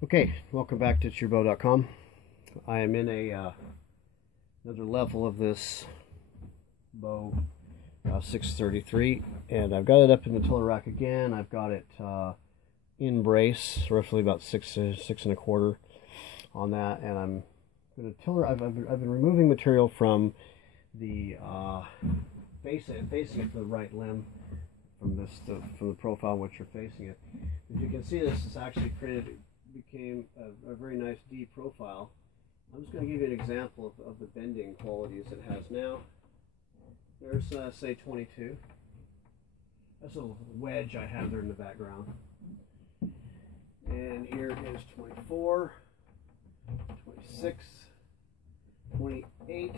Okay, welcome back to bowstave.com. I am in another level of this bow 633, and I've got it up in the tiller rack again. I've got it in brace, roughly about six and a quarter on that, and I'm going to tiller. I've been removing material from the facing it to the right limb from the profile in which you're facing it. As you can see, this is actually became a very nice D profile. I'm just going to give you an example of the bending qualities it has now. There's say 22. That's a little wedge I have there in the background. And here is 24, 26, 28,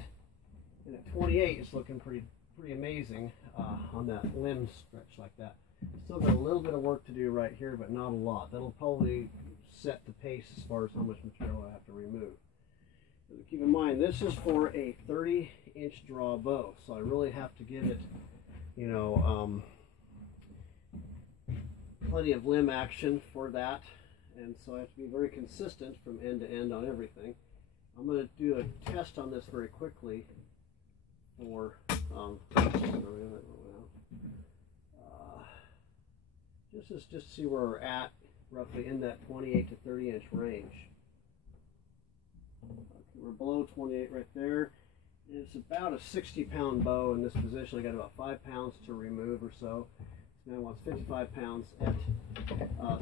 and at 28 it's looking pretty amazing on that limb stretch like that. Still got a little bit of work to do right here, but not a lot. That'll probably set the pace as far as how much material I have to remove. But keep in mind, this is for a 30-inch draw bow, so I really have to give it, you know, plenty of limb action for that, and so I have to be very consistent from end to end on everything. I'm going to do a test on this very quickly for just see where we're at, roughly in that 28 to 30 inch range. Okay, we're below 28 right there. And it's about a 60-pound bow in this position. I got about 5 pounds to remove or so. This man wants 55 pounds at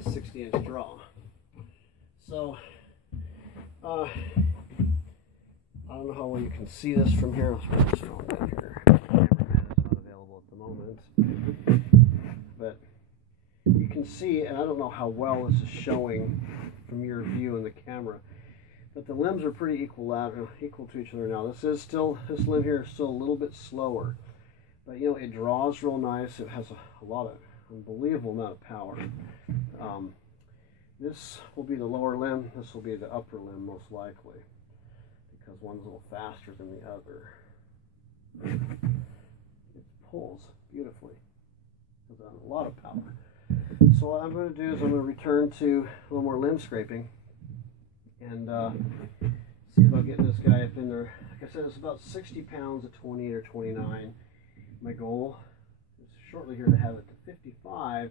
60-inch draw. So I don't know how well you can see this from here. Let's put this phone down here. The cameraman is not available at the moment, but you can see, and I don't know how well this is showing from your view in the camera, but the limbs are pretty equal to each other now. This limb here is still a little bit slower, but you know, it draws real nice. It has a lot of unbelievable amount of power. This will be the lower limb. This will be the upper limb most likely, because one's a little faster than the other. It pulls beautifully. It's got a lot of power. So what I'm going to do is I'm going to return to a little more limb scraping and see about getting this guy up in there. Like I said, it's about 60 pounds at 28 or 29. My goal is shortly here to have it to 55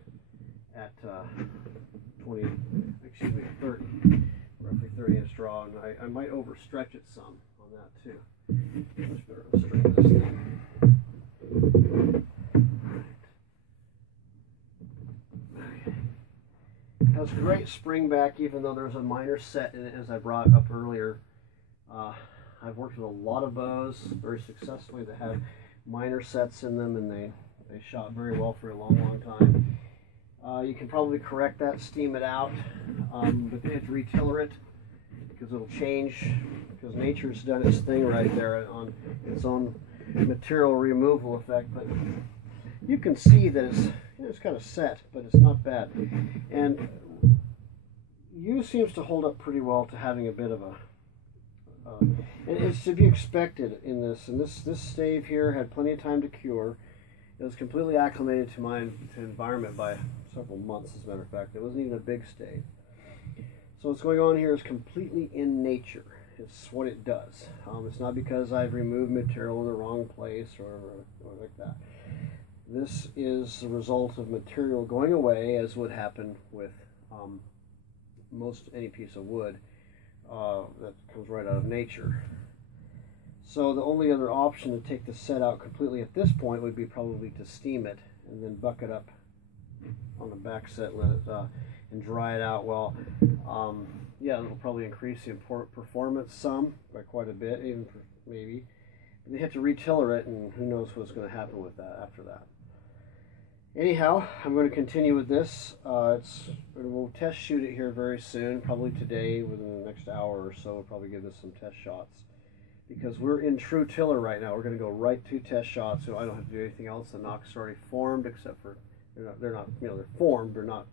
at 30, roughly 30-inch draw, and I might overstretch it some on that too. Much better to straighten this thing. It has great spring back, even though there's a minor set in it, as I brought up earlier. I've worked with a lot of bows very successfully that had minor sets in them, and they shot very well for a long time. You can probably correct that, steam it out, but then you have to retiller it because it'll change, because nature's done its thing right there on its own material removal effect. But you can see that it's kind of set, but it's not bad. And U seems to hold up pretty well to having a bit of a and it's to be expected in this. And this stave here had plenty of time to cure. It was completely acclimated to my environment by several months, as a matter of fact. It wasn't even a big stave. So what's going on here is completely in nature. It's what it does. It's not because I've removed material in the wrong place or like that. This is the result of material going away, as would happen with most any piece of wood that comes right out of nature. So the only other option to take the set out completely at this point would be probably to steam it and then buck it up on the back set, let it and dry it out well. Yeah, it'll probably increase the performance some by quite a bit, even maybe. But they have to retiller it, and who knows what's going to happen with that after that. Anyhow, I'm going to continue with this. We'll test shoot it here very soon, probably today, within the next hour or so. We'll probably give this some test shots, because we're in true tiller right now. We're going to go right to test shots, so I don't have to do anything else. The knock's already formed, except for they're not you know, they're formed. They're not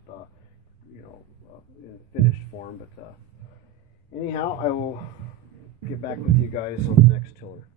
in finished form. But anyhow, I will get back with you guys on the next tiller.